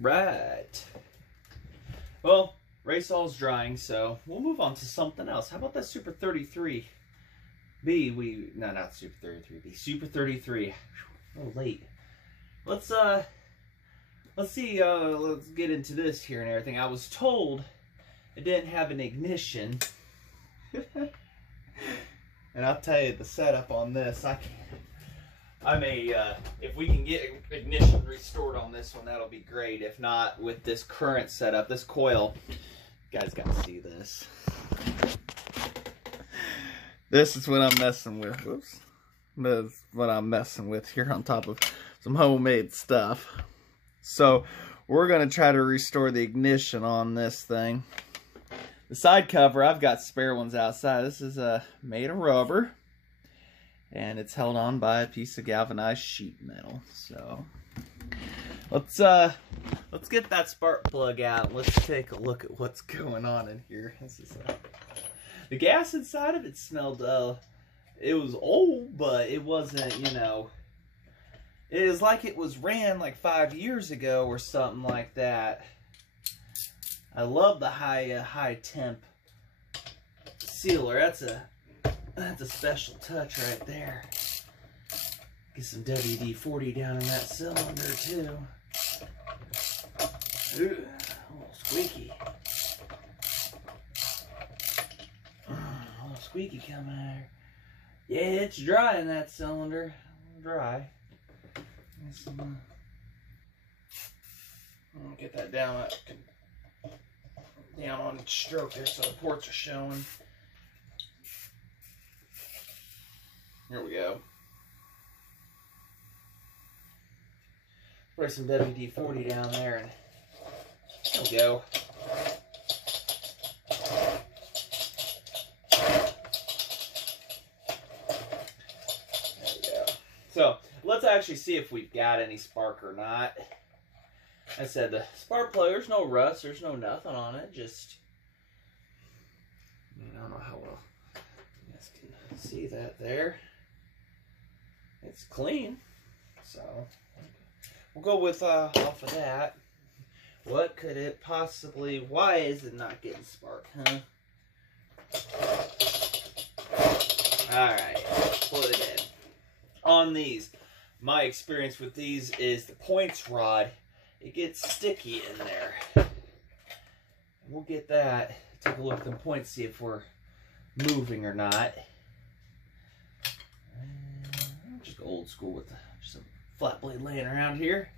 Right. Well, Racsol's drying, so we'll move on to something else. How about that Super 33B? No, not Super 33B. Super 33. A little late. Let's see. Let's get into this here and everything. I was told it didn't have an ignition, and I'll tell you the setup on this. If we can get ignition restored on this one, that'll be great. If not, with this current setup, this coil, you guys got to see this. This is what I'm messing with. Whoops. That's what I'm messing with here on top of some homemade stuff. So we're going to try to restore the ignition on this thing. The side cover, I've got spare ones outside. This is made of rubber, and it's held on by a piece of galvanized sheet metal. So let's get that spark plug out. Let's take a look at what's going on in here. This is the gas inside of it smelled. It was old, but it wasn't. You know, it was like it was ran like 5 years ago or something like that. I love the high temp sealer. That's a special touch right there. Get some WD-40 down in that cylinder too. Ooh, a little squeaky. A little squeaky coming out here. Yeah, it's dry in that cylinder. Dry. I'll get that down on the stroke there so the ports are showing. Here we go. Spray some WD-40 down there, and there we go. There we go. So let's actually see if we've got any spark or not. I said the spark plug, there's no rust, there's no nothing on it. Just, I don't know how well you guys can see that there. It's clean, so we'll go with off of that. What could it possibly? Why is it not getting spark, huh? All right, put it in. On these, my experience with these is the points rod. It gets sticky in there. We'll get that. Take a look at the points, see if we're moving or not. Just go old school with just a flat blade laying around here.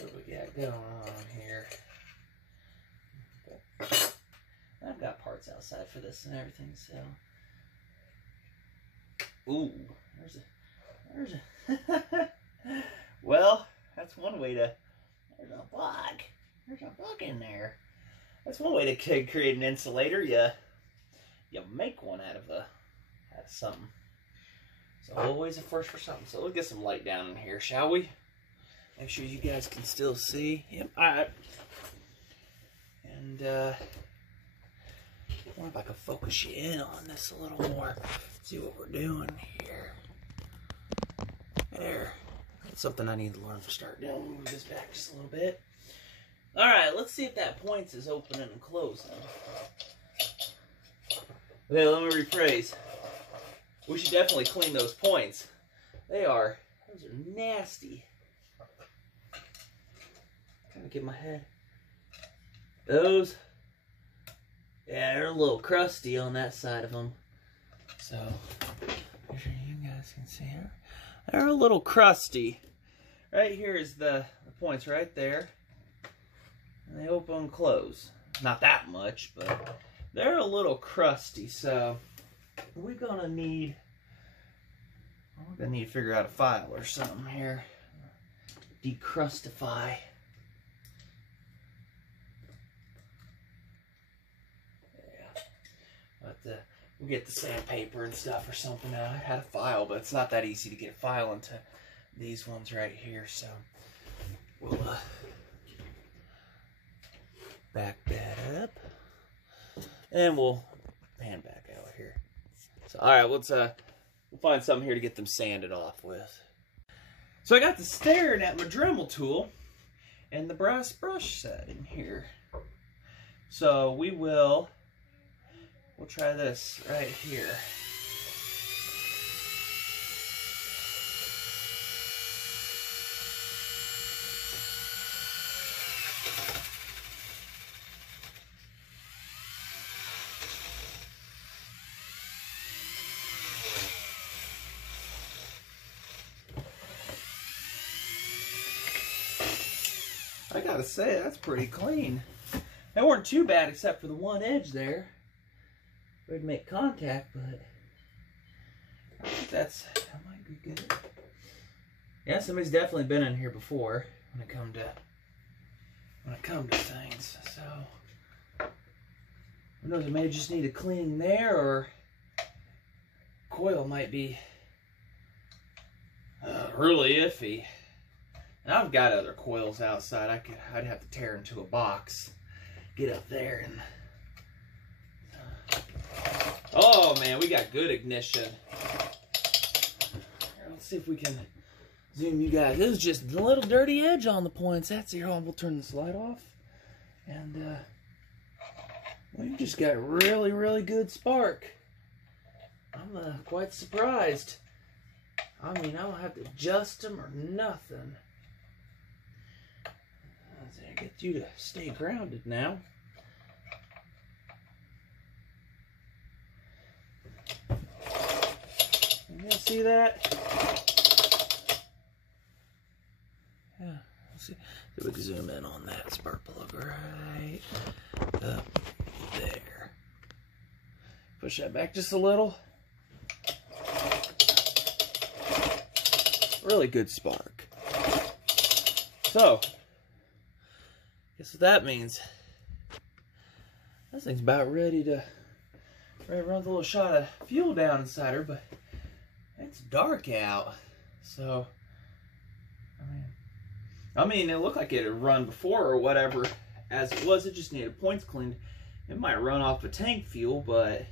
What do we got going on here? I've got parts outside for this and everything, so. Ooh, there's a well, that's one way to, there's a bug. There's a bug in there. That's one way to create an insulator. You make one out of something. So always a first for something. So let's get some light down in here, shall we? Make sure you guys can still see. Yep. All right. And I wonder if I can focus you in on this a little more. See what we're doing here. There. That's something I need to learn to start doing. We'll move this back just a little bit. All right. Let's see if that points is opening and closing. Okay, let me rephrase. We should definitely clean those points. Those are nasty. Trying to get my head. Those, yeah, they're a little crusty on that side of them. So, make sure you guys can see her. They're a little crusty. Right here is the points right there. And they open and close. Not that much, but they're a little crusty. So, we're gonna need to figure out a file or something here. Decrustify. But we'll get the sandpaper and stuff or something. I had a file, but it's not that easy to get a file into these ones right here. So we'll back that up, and we'll pan back out here. So all right, let's we'll find something here to get them sanded off with. So I got to staring at my Dremel tool and the brass brush set in here. So we'll try this right here. I gotta say, that's pretty clean. They weren't too bad except for the one edge there. We'd make contact, but I think that might be good. Yeah, somebody's definitely been in here before when it come to things. So who knows, it may just need a cleaning there, or coil might be really iffy. And I've got other coils outside. I'd have to tear into a box, get up there, and oh man, we got good ignition. Here, let's see if we can zoom you guys. This is just a little dirty edge on the points. That's here. We'll turn the light off, and well, you just got really, really good spark. I'm quite surprised. I mean, I don't have to adjust them or nothing. I get you to stay grounded now. You see that? Yeah, let's see. So we can zoom in on that spark plug right up there. Push that back just a little. Really good spark. So, guess what that means? This thing's about ready to run a little shot of fuel down inside her, but it's dark out. So, I mean, it looked like it had run before or whatever as it was. It just needed points cleaned. It might run off the tank fuel, but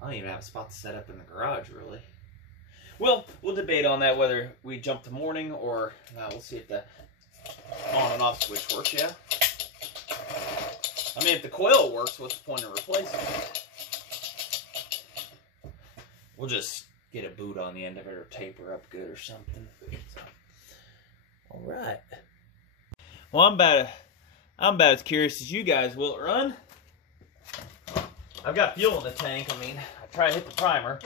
I don't even have a spot to set up in the garage, really. Well, we'll debate on that, whether we jump to morning or we'll see if the on and off switch works, yeah? I mean, if the coil works, what's the point of replacing it? We'll just get a boot on the end of it or tape her up good or something. So, all right. Well, I'm about as curious as you guys. Will it run? I've got fuel in the tank. I mean, I try to hit the primer.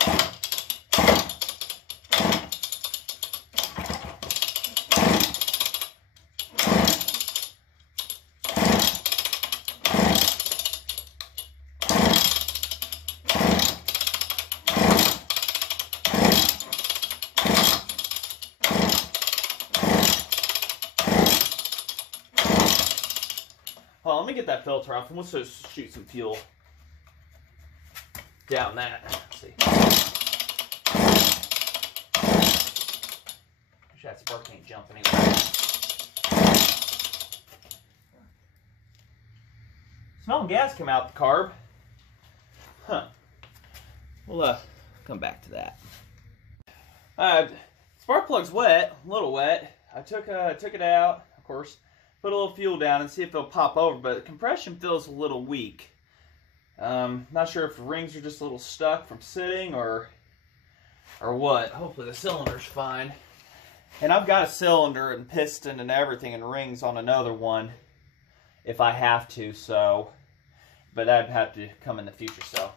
Well, let me get that filter off and we'll just shoot some fuel down that. Let's see. Wish that spark ain't jumping anywhere. Smelling gas come out the carb. Huh. We'll come back to that. Spark plug's wet, a little wet. I took it out, of course. Put a little fuel down and see if they'll pop over, but the compression feels a little weak. Not sure if the rings are just a little stuck from sitting or what. Hopefully the cylinder's fine. And I've got a cylinder and piston and everything and rings on another one if I have to, so, but that'd have to come in the future, so.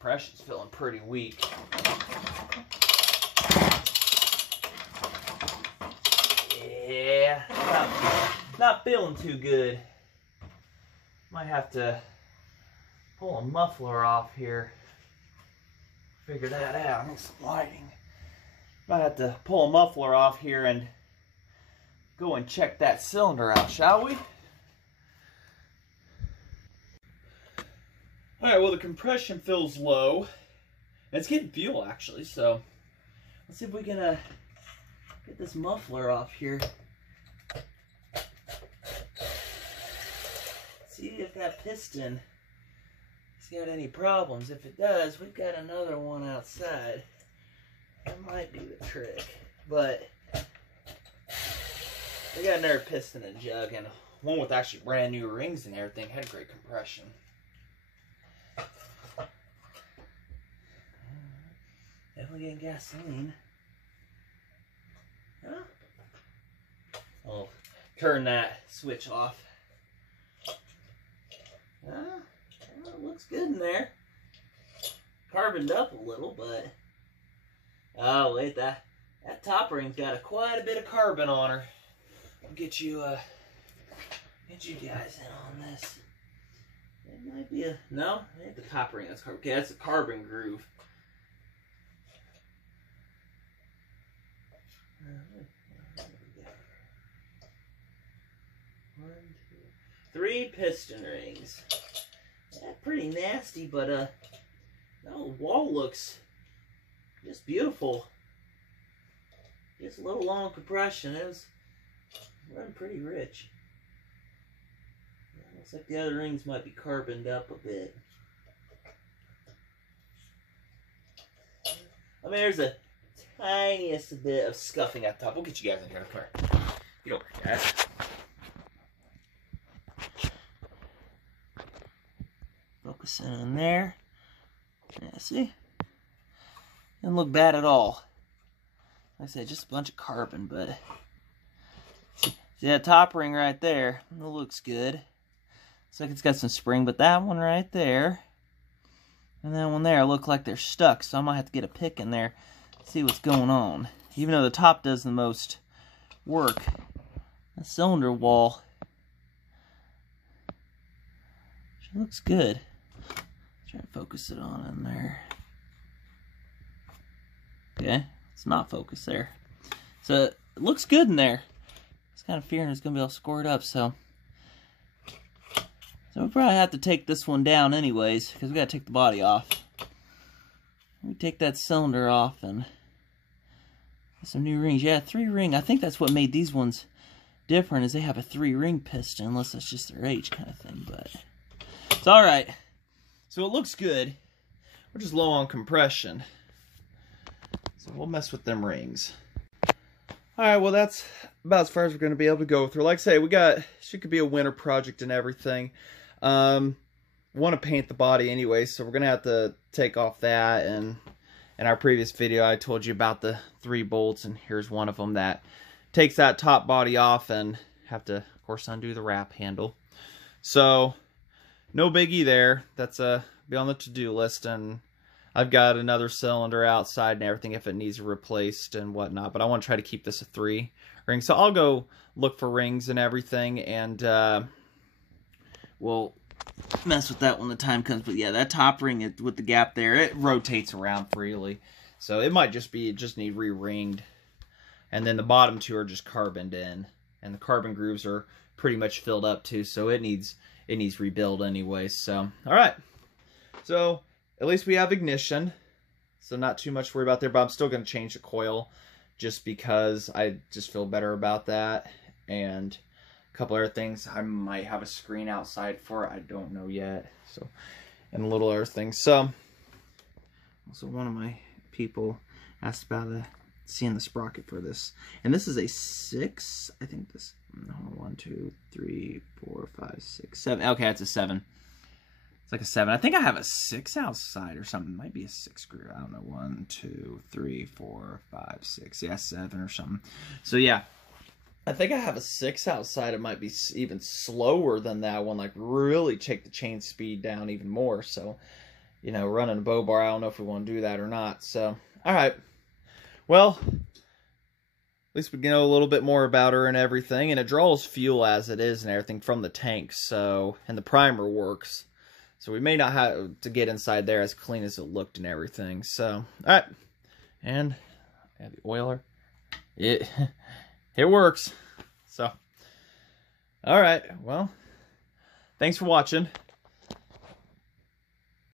Compression's feeling pretty weak. Yeah, not feeling too good. Might have to pull a muffler off here. Figure that out. I need some lighting. Might have to pull a muffler off here and go and check that cylinder out, shall we? Alright, well the compression feels low, It's getting fuel, actually, so let's see if we can get this muffler off here. See if that piston has got any problems. If it does, we've got another one outside. That might do the trick, but we got another piston and jug, and one with actually brand new rings and everything. Had great compression. Definitely getting gasoline. Huh? I'll turn that switch off. Well, it looks good in there. Carboned up a little, but oh wait, that top ring's got quite a bit of carbon on her. I'll get you guys in on this. It might be no, it ain't the top ring. That's carbon. Okay, that's a carbon groove. One, two, 3 piston rings. Yeah, pretty nasty, but no, the wall looks just beautiful. Just a little long compression. It was running pretty rich. Looks like the other rings might be carboned up a bit. I mean, there's a tiniest bit of scuffing at the top. We'll get you guys in here. Come here. Get over here, guys. Focusing in there. Yeah, see? Doesn't look bad at all. Like I said, just a bunch of carbon, but see that top ring right there? It looks good. Looks like it's got some spring, but that one right there and that one there look like they're stuck, so I might have to get a pick in there, see what's going on. Even though the top does the most work, the cylinder wall looks good. Try to focus it on in there. Okay, it's not focused there. So it looks good in there. I was kind of fearing it's going to be all scored up, so we'll probably have to take this one down anyways, because we got to take the body off. We take that cylinder off and get some new rings. Yeah, 3 ring. I think that's what made these ones different, is they have a 3-ring piston, unless that's just their age kind of thing, but it's alright. So it looks good. We're just low on compression. So we'll mess with them rings. Alright, well that's about as far as we're going to be able to go through. Like I say, she could be a winter project and everything. Want to paint the body anyway, so we're going to have to take off that. And in our previous video, I told you about the 3 bolts, and here's one of them that takes that top body off, and have to, of course, undo the wrap handle. So no biggie there. That's be on the to-do list, and I've got another cylinder outside and everything if it needs replaced and whatnot, but I want to try to keep this a 3 ring. So I'll go look for rings and everything, and we'll mess with that when the time comes. But yeah, that top ring with the gap there, it rotates around freely, so it might just need re-ringed. And then the bottom 2 are just carboned in, and the carbon grooves are pretty much filled up too, so it needs rebuild anyway. So all right, so at least we have ignition, so not too much to worry about there, but I'm still going to change the coil just because I just feel better about that. And a couple other things, I might have a screen outside for it, I don't know yet. So, and a little other things. So one of my people asked about seeing the sprocket for this, and this is a 6, I think this, 1, 2, 3, 4, 5, 6, 7. Okay, it's a 7. It's like a 7. I think I have a 6 outside or something. It might be a 6 screw. I don't know. 1, 2, 3, 4, 5, 6. Yeah, 7 or something. So yeah, I think I have a 6 outside. It might be even slower than that one. Like really take the chain speed down even more. So, you know, running a bow bar, I don't know if we want to do that or not. So, all right. Well, at least we know a little bit more about her and everything. And it draws fuel as it is and everything from the tank. So, and the primer works. So we may not have to get inside there as clean as it looked and everything. So, all right. And add the oiler. It works. So, all right. Well, thanks for watching.